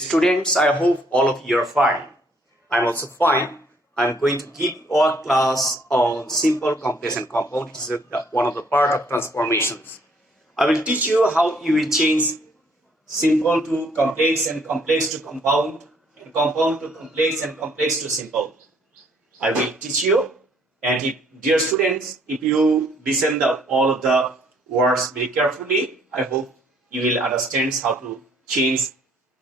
Students, I hope all of you are fine. I'm also fine. I'm going to give our class on simple, complex, and compound. It is one of the part of transformations. I will teach you how you will change simple to complex and complex to compound and compound to complex and complex to simple. I will teach you, and dear students, if you listen all of the words very carefully, I hope you will understand how to change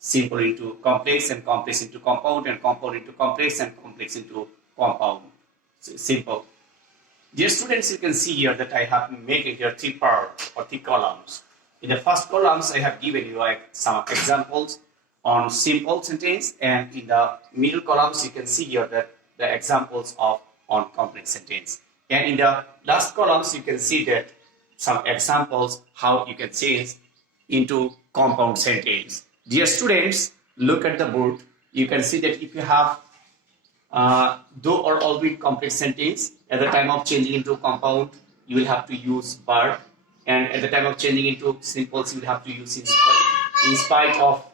simple into complex and complex into compound and compound into complex and complex into compound. Simple. Dear students, you can see here that I have made it here three parts or three columns. In the first columns, I have given you some examples on simple sentence, and in the middle columns, you can see here that the examples of on complex sentence. And in the last columns, you can see that some examples how you can change into compound sentence. Dear students, look at the board. You can see that if you have though or although complex sentence, at the time of changing into compound, you will have to use but, and at the time of changing into simples, you will have to use in spite of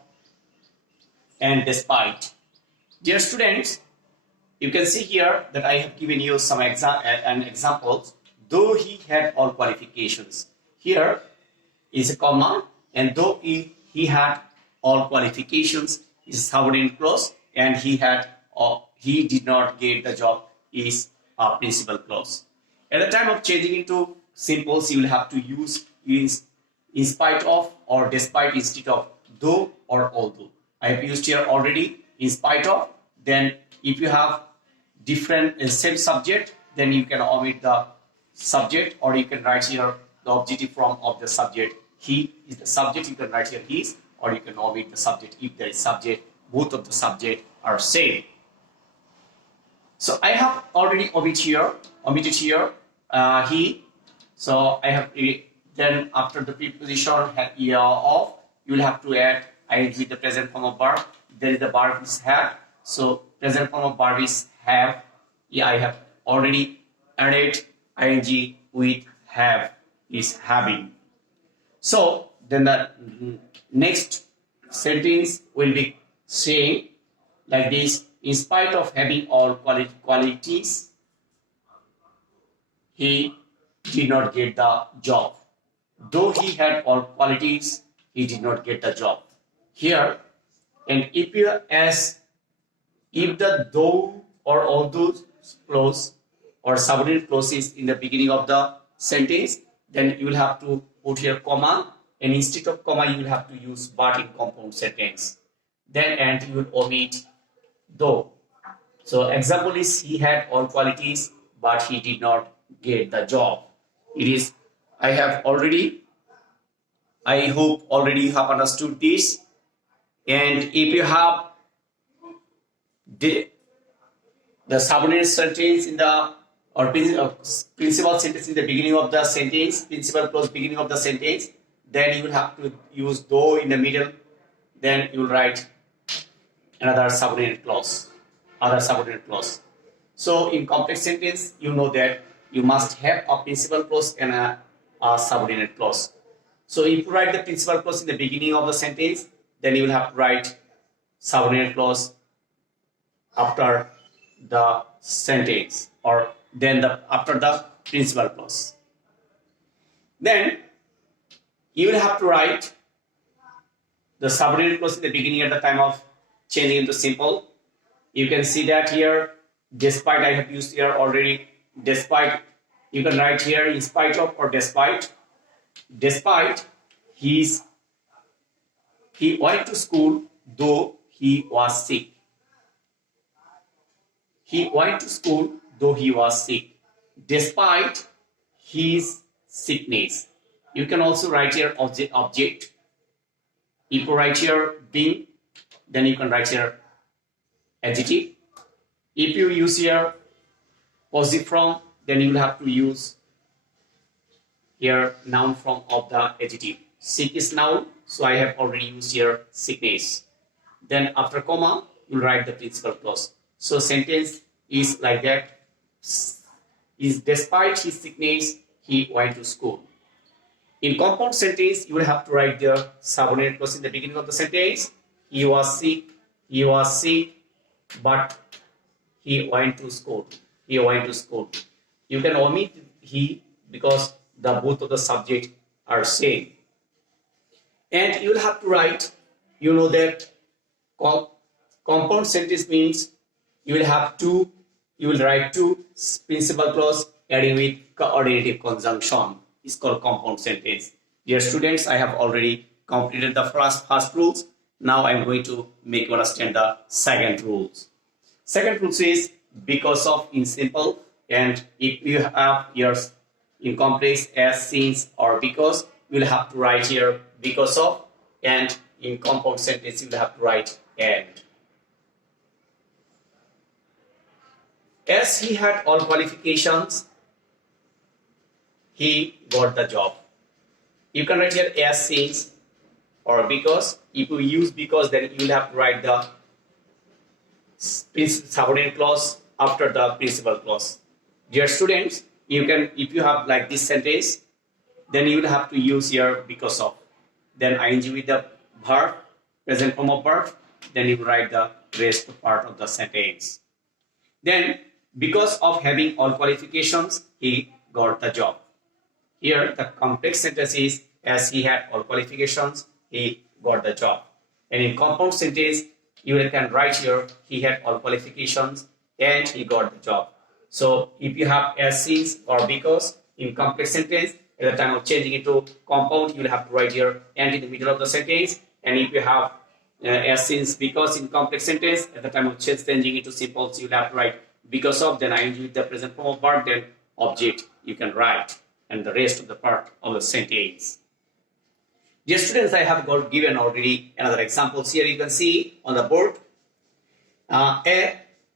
and despite. Dear students, you can see here that I have given you some examples. Though he had all qualifications. Here is a comma, and though he had all qualifications is subordinate clause, and he did not get the job is a principal clause. At the time of changing into simples, you will have to use in spite of or despite instead of though or although. I have used here already in spite of. Then if you have different same subject, then you can omit the subject, or you can write here the objective form of the subject. He is the subject, you can write here his, or you can omit the subject if there is subject. Both of the subject are same. So I have already omitted here he. So I have then after the preposition of, you will have to add ing with the present form of verb. There is the verb is have. So present form of verb is have. Yeah, I have already added ing with have is having. So then the next sentence will be saying like this: in spite of having all qualities, he did not get the job. Though he had all qualities, he did not get the job. Here, and if the though or although clause or subordinate clause is in the beginning of the sentence, then you will have to put here comma, and instead of comma you will have to use but in compound sentence. Then and you will omit though. So example is he had all qualities but he did not get the job. It is I hope already you have understood this. And if you have the subordinate sentence in the or principal sentence in the beginning of the sentence, principal clause beginning of the sentence, then you will have to use though in the middle. Then you will write another subordinate clause, other subordinate clause. So in complex sentence, you know that you must have a principal clause and a subordinate clause. So if you write the principal clause in the beginning of the sentence, then you will have to write subordinate clause after the sentence, or then after the principal clause. Then you will have to write the subordinate clause in the beginning at the time of changing into simple. You can see that here, despite I have used here already. Despite, you can write here in spite of or despite. Despite he went to school though he was sick. He went to school though he was sick. Despite his sickness. You can also write here object. If you write here being, then you can write here adjective. If you use here positive form, then you will have to use here noun form of the adjective. Sick is noun, so I have already used here sickness. Then after comma, you will write the principal clause. So sentence is like that: is despite his sickness, he went to school. In compound sentence, you will have to write the subordinate clause in the beginning of the sentence. he was sick, he was sick, but he went to school. He went to school. You can omit he because the both of the subject are same. And you will have to write, you know that compound sentence means you will have two, you will write two principal clause adding with coordinative conjunction. It's called compound sentence. Dear students, I have already completed the first rules. Now I'm going to make you understand the second rules. Second rule says because of in simple, and if you have yours in complex as, since, or because, you will have to write here because of, and in compound sentence you will have to write and. As he had all qualifications, he got the job. You can write here as, since, or because. If you use because, then you will have to write the subordinate clause after the principal clause. Dear students, you can, if you have like this sentence, then you will have to use here because of. Then ing with the verb, present form of verb, then you write the rest part of the sentence. Then, because of having all qualifications, he got the job. Here, the complex sentence is as he had all qualifications, he got the job. And in compound sentence, you can write here he had all qualifications and he got the job. So, if you have as, since, or because in complex sentence, at the time of changing it to compound, you will have to write here and in the middle of the sentence. And if you have as, since, because in complex sentence, at the time of changing it to simple, you will have to write because of, then ing with the present form of verb, then object you can write, and the rest of the part of the sentence. Dear students, I have given already another examples here. You can see on the board.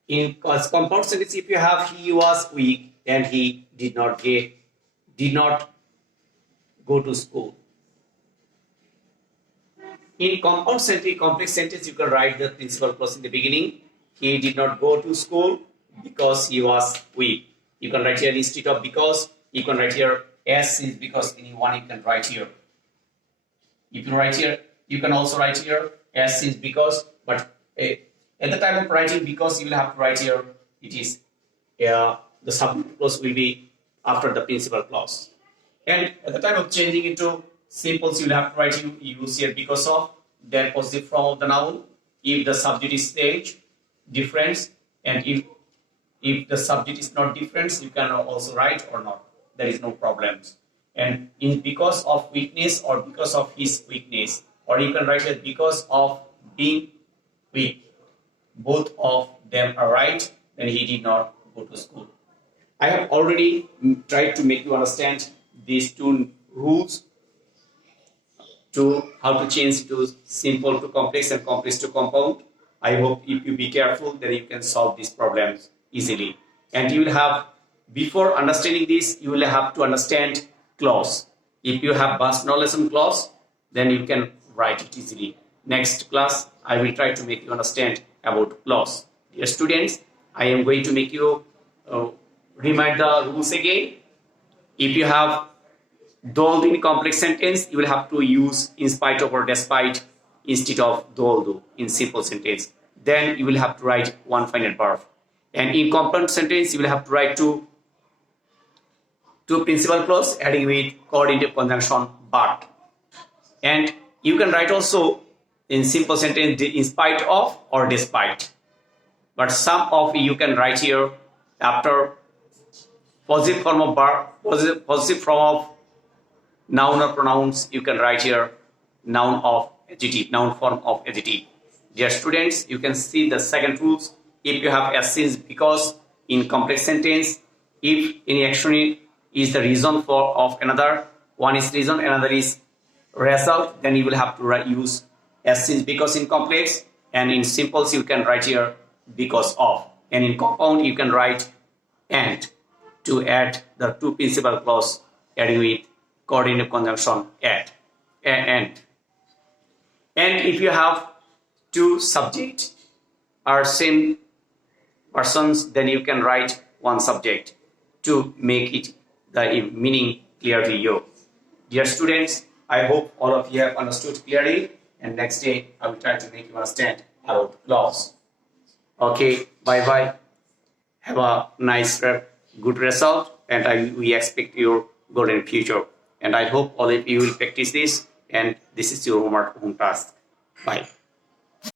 In compound sentence, if you have he was weak and he did not go to school. In compound sentence, complex sentence, you can write the principal clause in the beginning. He did not go to school because he was weak. You can write here instead of because. You can write here as, is, because anyone you can write here. If you write here, you can also write here as, is, because, but at the time of writing because, you will have to write here it is the subject clause will be after the principal clause. And at the time of changing into simples, you will have to write you use here because of, then positive form of the noun. If the subject is stage, difference, and if the subject is not difference, you can also write or not. There is no problems. And in because of weakness or because of his weakness, or you can write it because of being weak. Both of them are right, and he did not go to school. I have already tried to make you understand these two rules to how to change to simple to complex and complex to compound. I hope if you be careful, then you can solve these problems easily. And you will have, before understanding this, you will have to understand clause. If you have vast knowledge on clause, then you can write it easily. Next class, I will try to make you understand about clause. Dear students, I am going to make you remind the rules again. If you have though in complex sentence, you will have to use in spite of or despite instead of though in simple sentence. Then you will have to write one final verb. And in compound sentence, you will have to write two principal clause adding with coordinative conjunction but. And you can write also in simple sentence in spite of or despite. But some of you can write here after positive form of verb, positive form of noun or pronouns, you can write here noun of adjective, noun form of adjective. Dear students, you can see the second rules. If you have as, since, because in complex sentence, if any action is the reason for of another, one is reason, another is result, then you will have to use as, since, because in complex, and in simples you can write here because of, and in compound you can write and to add the two principal clause adding with coordinative conjunction at and if you have two subject or same persons, then you can write one subject to make it the meaning clear to you. Dear students, I hope all of you have understood clearly. and next day I will try to make you understand about laws. Okay, bye bye. Have a nice, good result, and we expect your golden future. And I hope all of you will practice this, and this is your homework home task. Bye.